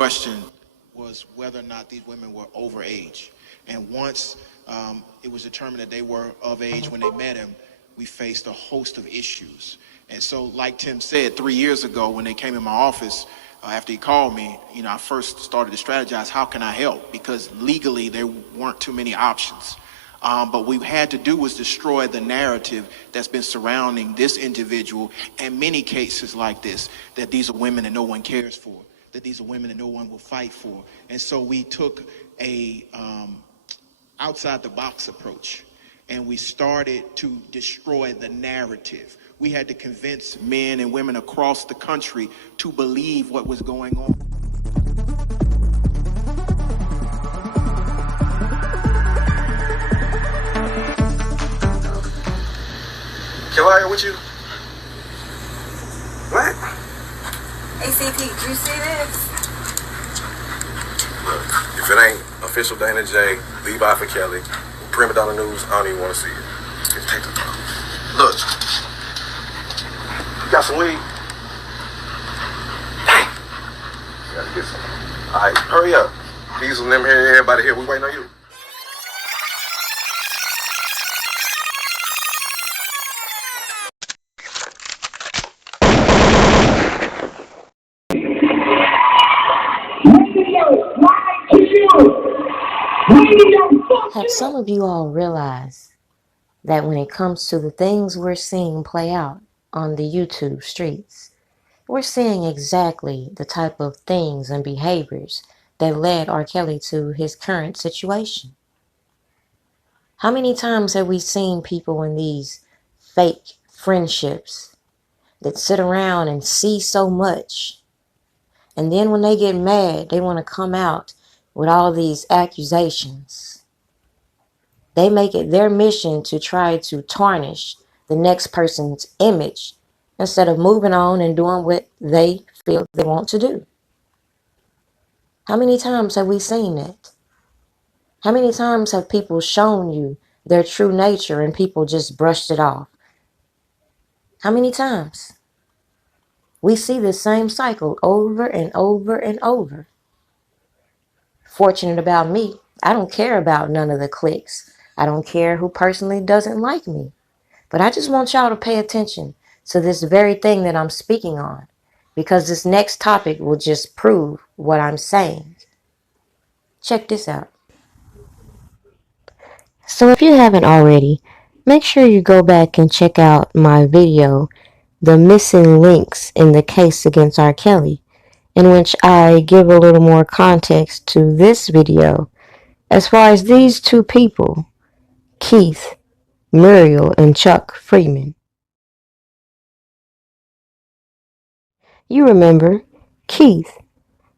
question was whether or not these women were over age. And once it was determined that they were of age when they met him, we faced a host of issues. And so, like Tim said, 3 years ago when they came in my office, after he called me, I first started to strategize, how can I help? Because legally there weren't too many options. But what we had to do was destroy the narrative that's been surrounding this individual and many cases like this, that these are women that no one cares for, that these are women that no one will fight for. And so we took a outside the box approach, and we started to destroy the narrative. We had to convince men and women across the country to believe what was going on. Can I with you? What? ACP, did you see this? Look, if it ain't official Dana J, Levi for Kelly, Primadonnanews, I don't even want to see it. Just take the time. Look, you got some weed? Dang. You gotta get some. All right, hurry up. These and them here, everybody here, we waiting on you. Have some of you all realized that when it comes to the things we're seeing play out on the YouTube streets, we're seeing exactly the type of things and behaviors that led R. Kelly to his current situation? How many times have we seen people in these fake friendships that sit around and see so much, and then when they get mad, they want to come out with all these accusations? They make it their mission to try to tarnish the next person's image instead of moving on and doing what they feel they want to do. How many times have we seen that? How many times have people shown you their true nature and people just brushed it off? How many times? We see the same cycle over and over and over. Fortunate about me, I don't care about none of the cliques. I don't care who personally doesn't like me. But I just want y'all to pay attention to this very thing that I'm speaking on, because this next topic will just prove what I'm saying. Check this out. So if you haven't already, make sure you go back and check out my video, The Missing Links in the Case Against R. Kelly, in which I give a little more context to this video as far as these two people, Keith, Muriel, and Chuck Freeman. You remember Keith,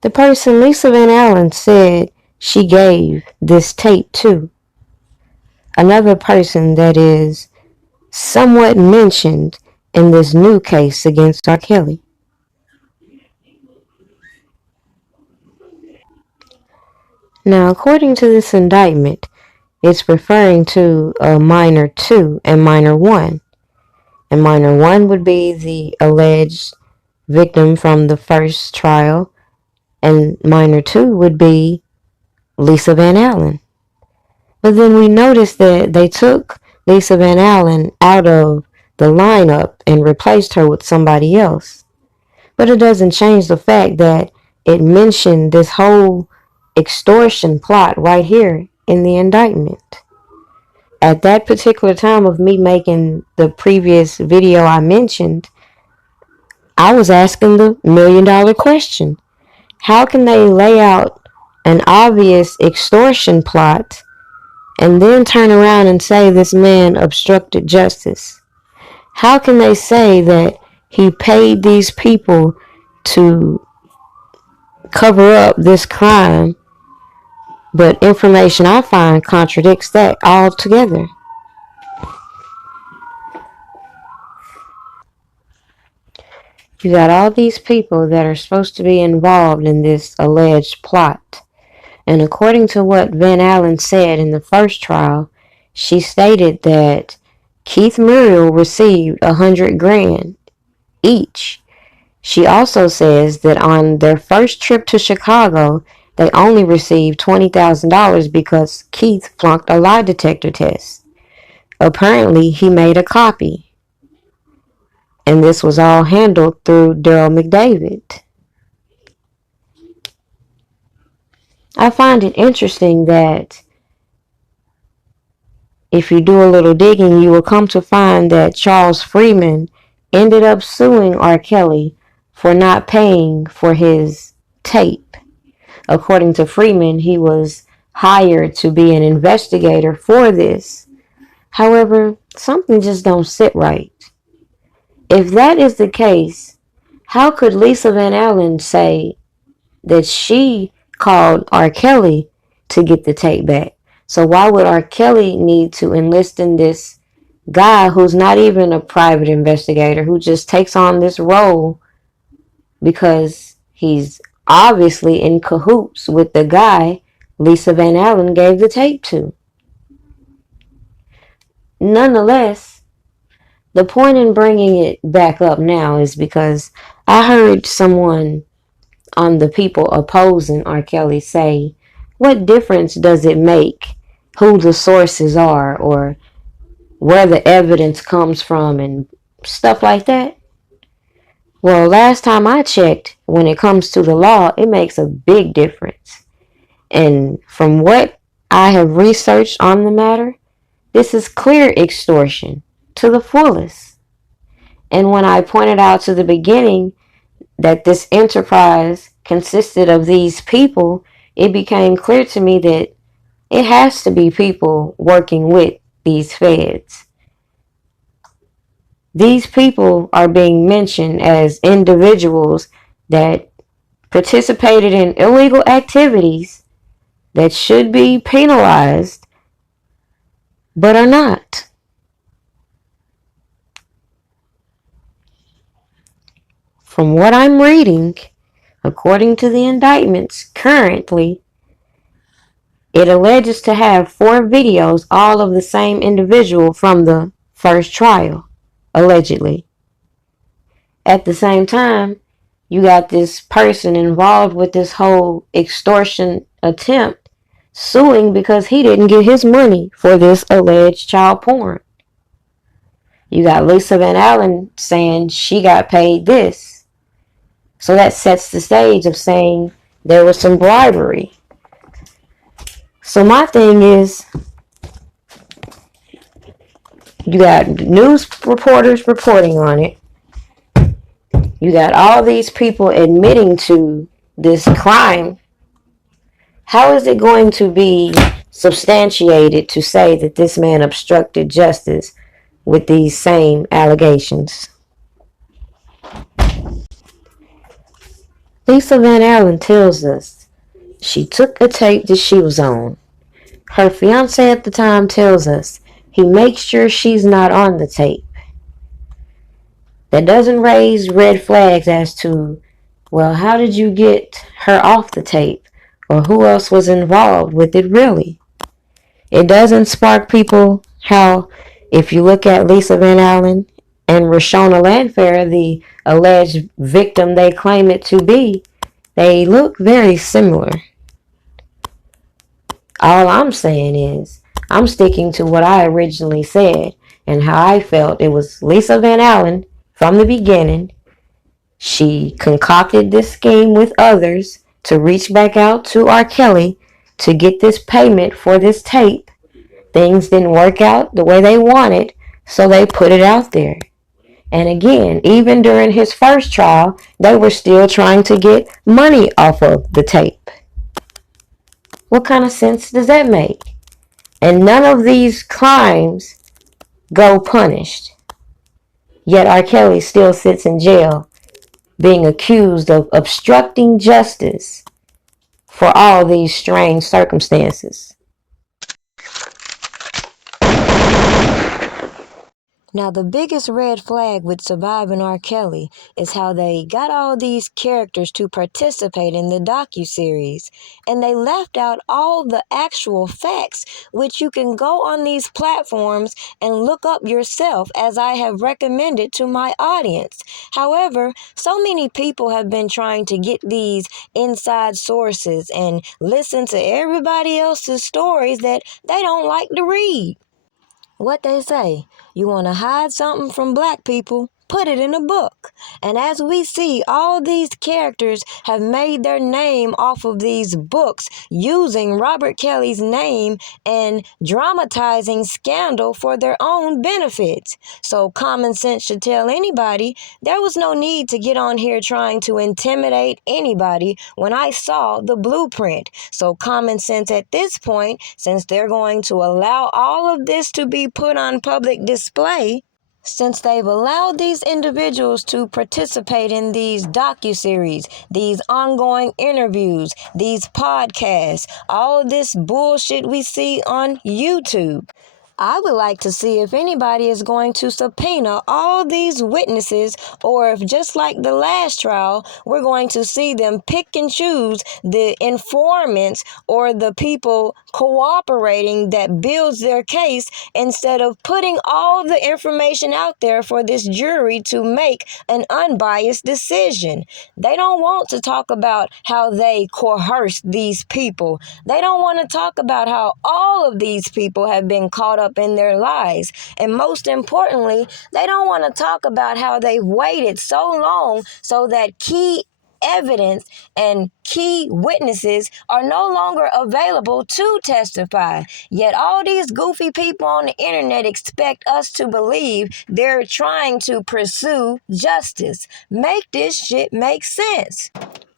the person Lisa Van Allen said she gave this tape to. Another person that is somewhat mentioned in this new case against R. Kelly. Now, according to this indictment, it's referring to a minor 2 and minor 1. And minor 1 would be the alleged victim from the first trial, and minor 2 would be Lisa Van Allen. But then we noticed that they took Lisa Van Allen out of the lineup and replaced her with somebody else. But it doesn't change the fact that it mentioned this whole extortion plot right here in the indictment. At that particular time of me making the previous video I mentioned, I was asking the $1 million question. How can they lay out an obvious extortion plot and then turn around and say this man obstructed justice? How can they say that he paid these people to cover up this crime, but information I find contradicts that altogether? You got all these people that are supposed to be involved in this alleged plot. And according to what Van Allen said in the first trial, she stated that Keith Muriel received $100,000 each. She also says that on their first trip to Chicago, they only received $20,000 because Keith flunked a lie detector test. Apparently, he made a copy, and this was all handled through Daryl McDavid. I find it interesting that if you do a little digging, you will come to find that Charles Freeman ended up suing R. Kelly for not paying for his tape. According to Freeman, he was hired to be an investigator for this. However, something just don't sit right. If that is the case, how could Lisa Van Allen say that she called R. Kelly to get the tape back? So why would R. Kelly need to enlist in this guy who's not even a private investigator, who just takes on this role because he's obviously in cahoots with the guy Lisa Van Allen gave the tape to? Nonetheless, the point in bringing it back up now is because I heard someone on the people opposing R. Kelly say, what difference does it make who the sources are or where the evidence comes from and stuff like that? Well, last time I checked, when it comes to the law, it makes a big difference. And from what I have researched on the matter, this is clear extortion to the fullest. And when I pointed out to the beginning that this enterprise consisted of these people, it became clear to me that it has to be people working with these feds. These people are being mentioned as individuals that participated in illegal activities that should be penalized, but are not. From what I'm reading, according to the indictments currently, it alleges to have 4 videos, all of the same individual from the first trial, allegedly. At the same time, you got this person involved with this whole extortion attempt suing because he didn't get his money for this alleged child porn. You got Lisa Van Allen saying she got paid this. So that sets the stage of saying there was some bribery. So my thing is, you got news reporters reporting on it. You got all these people admitting to this crime. How is it going to be substantiated to say that this man obstructed justice with these same allegations? Lisa Van Allen tells us she took a tape that she was on. Her fiance at the time tells us he makes sure she's not on the tape. That doesn't raise red flags as to, well, how did you get her off the tape? Or who else was involved with it really? It doesn't spark people how, if you look at Lisa Van Allen and Rashona Landfair, the alleged victim they claim it to be, they look very similar. All I'm saying is, I'm sticking to what I originally said and how I felt it was Lisa Van Allen from the beginning. She concocted this scheme with others to reach back out to R. Kelly to get this payment for this tape. Things didn't work out the way they wanted, so they put it out there. And again, even during his first trial, they were still trying to get money off of the tape. What kind of sense does that make? And none of these crimes go punished. Yet R. Kelly still sits in jail being accused of obstructing justice for all these strange circumstances. Now, the biggest red flag with Surviving R. Kelly is how they got all these characters to participate in the docuseries, and they left out all the actual facts, which you can go on these platforms and look up yourself, as I have recommended to my audience. However, so many people have been trying to get these inside sources and listen to everybody else's stories that they don't like to read. What they say, you want to hide something from black people? Put it in a book. And as we see, all these characters have made their name off of these books using Robert Kelly's name and dramatizing scandal for their own benefits. So common sense should tell anybody there was no need to get on here trying to intimidate anybody when I saw the blueprint. So common sense at this point, since they're going to allow all of this to be put on public display, since they've allowed these individuals to participate in these docuseries, these ongoing interviews, these podcasts, all this bullshit we see on YouTube, I would like to see if anybody is going to subpoena all these witnesses, or if, just like the last trial, we're going to see them pick and choose the informants or the people cooperating that builds their case, instead of putting all the information out there for this jury to make an unbiased decision. They don't want to talk about how they coerced these people. They don't want to talk about how all of these people have been caught up in their lies. And most importantly, they don't want to talk about how they waited so long so that key evidence and key witnesses are no longer available to testify. Yet all these goofy people on the internet expect us to believe they're trying to pursue justice. Make this shit make sense.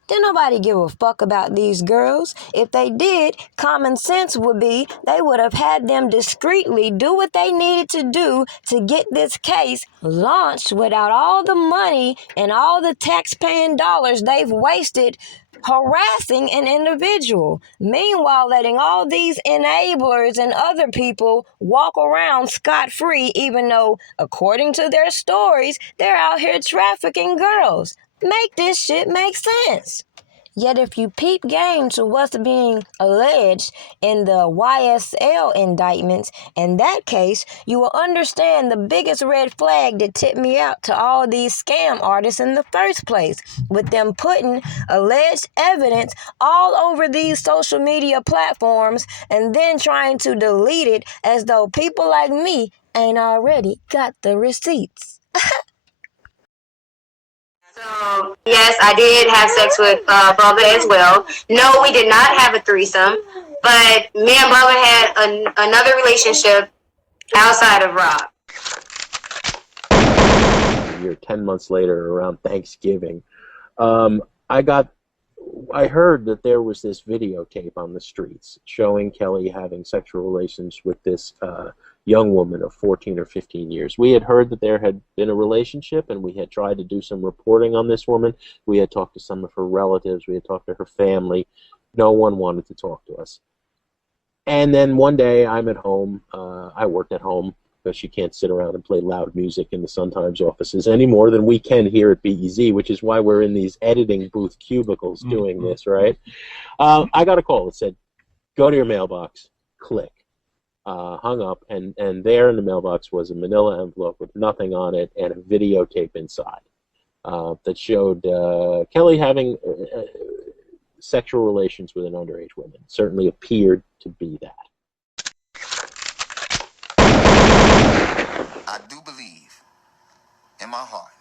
Didn't nobody give a fuck about these girls. If they did, common sense would be they would have had them discreetly do what they needed to do to get this case launched without all the money and all the tax-paying dollars they've wasted harassing an individual. Meanwhile, letting all these enablers and other people walk around scot-free, even though, according to their stories, they're out here trafficking girls. Make this shit make sense. Yet if you peep game to what's being alleged in the YSL indictments, in that case, you will understand the biggest red flag that tipped me out to all these scam artists in the first place, with them putting alleged evidence all over these social media platforms and then trying to delete it as though people like me ain't already got the receipts. So, yes, I did have sex with Bubba as well. No, we did not have a threesome, but me and Bubba had another relationship outside of Rob. A year, 10 months later, around Thanksgiving, I heard that there was this videotape on the streets showing Kelly having sexual relations with this young woman of 14 or 15 years. We had heard that there had been a relationship, and we had tried to do some reporting on this woman. We had talked to some of her relatives. We had talked to her family. No one wanted to talk to us. And then one day I'm at home. I worked at home because you can't sit around and play loud music in the Sun-Times offices any more than we can here at BEZ, which is why we're in these editing booth cubicles doing this, right? I got a call. It said, go to your mailbox, click. Hung up, and there in the mailbox was a manila envelope with nothing on it and a videotape inside that showed Kelly having sexual relations with an underage woman. It certainly appeared to be that. I do believe in my heart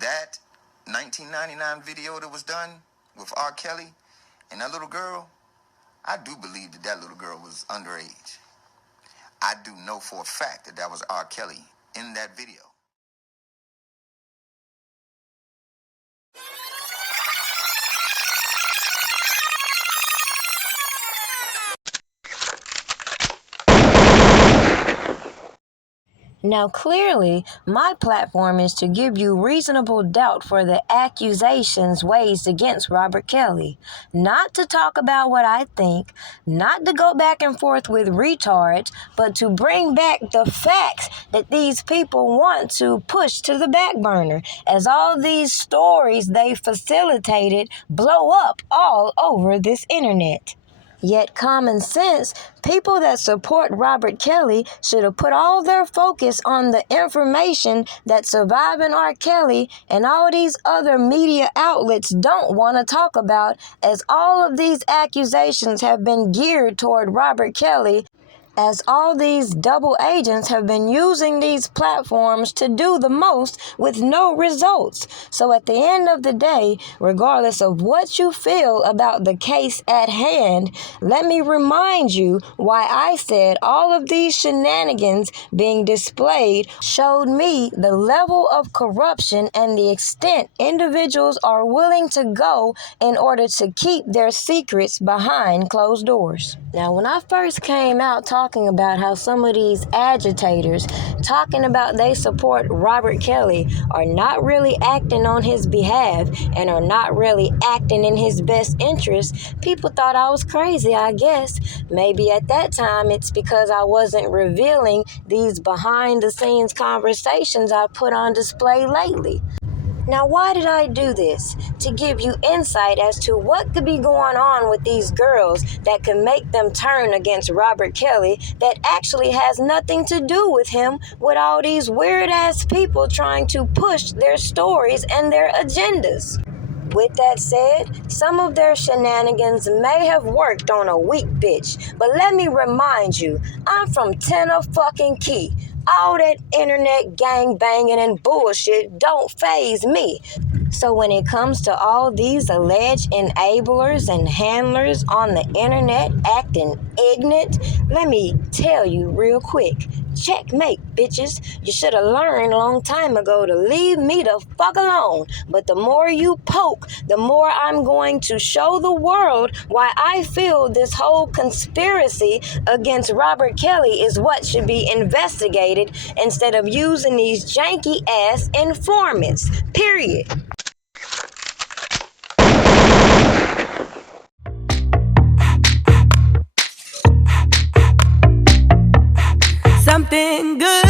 that 1999 video that was done with R. Kelly and that little girl, I do believe that that little girl was underage. I do know for a fact that that was R. Kelly in that video. Now, clearly, my platform is to give you reasonable doubt for the accusations waged against Robert Kelly. Not to talk about what I think, not to go back and forth with retards, but to bring back the facts that these people want to push to the back burner, as all these stories they facilitated blow up all over this internet. Yet common sense, people that support Robert Kelly should have put all their focus on the information that Surviving R. Kelly and all these other media outlets don't want to talk about, as all of these accusations have been geared toward Robert Kelly, as all these double agents have been using these platforms to do the most with no results. So at the end of the day, regardless of what you feel about the case at hand, let me remind you why I said all of these shenanigans being displayed showed me the level of corruption and the extent individuals are willing to go in order to keep their secrets behind closed doors. Now, when I first came out talking about how some of these agitators talking about they support Robert Kelly are not really acting on his behalf and are not really acting in his best interest, people thought I was crazy, I guess. Maybe at that time it's because I wasn't revealing these behind-the-scenes conversations I put on display lately. Now, why did I do this? To give you insight as to what could be going on with these girls that could make them turn against Robert Kelly that actually has nothing to do with him, with all these weird-ass people trying to push their stories and their agendas. With that said, some of their shenanigans may have worked on a weak bitch, but let me remind you, I'm from Tennessee. All that internet gang banging and bullshit don't faze me. So when it comes to all these alleged enablers and handlers on the internet acting ignorant, let me tell you real quick. Checkmate, bitches. You should have learned a long time ago to leave me the fuck alone. But the more you poke, the more I'm going to show the world why I feel this whole conspiracy against Robert Kelly is what should be investigated instead of using these janky ass informants. Period. Something good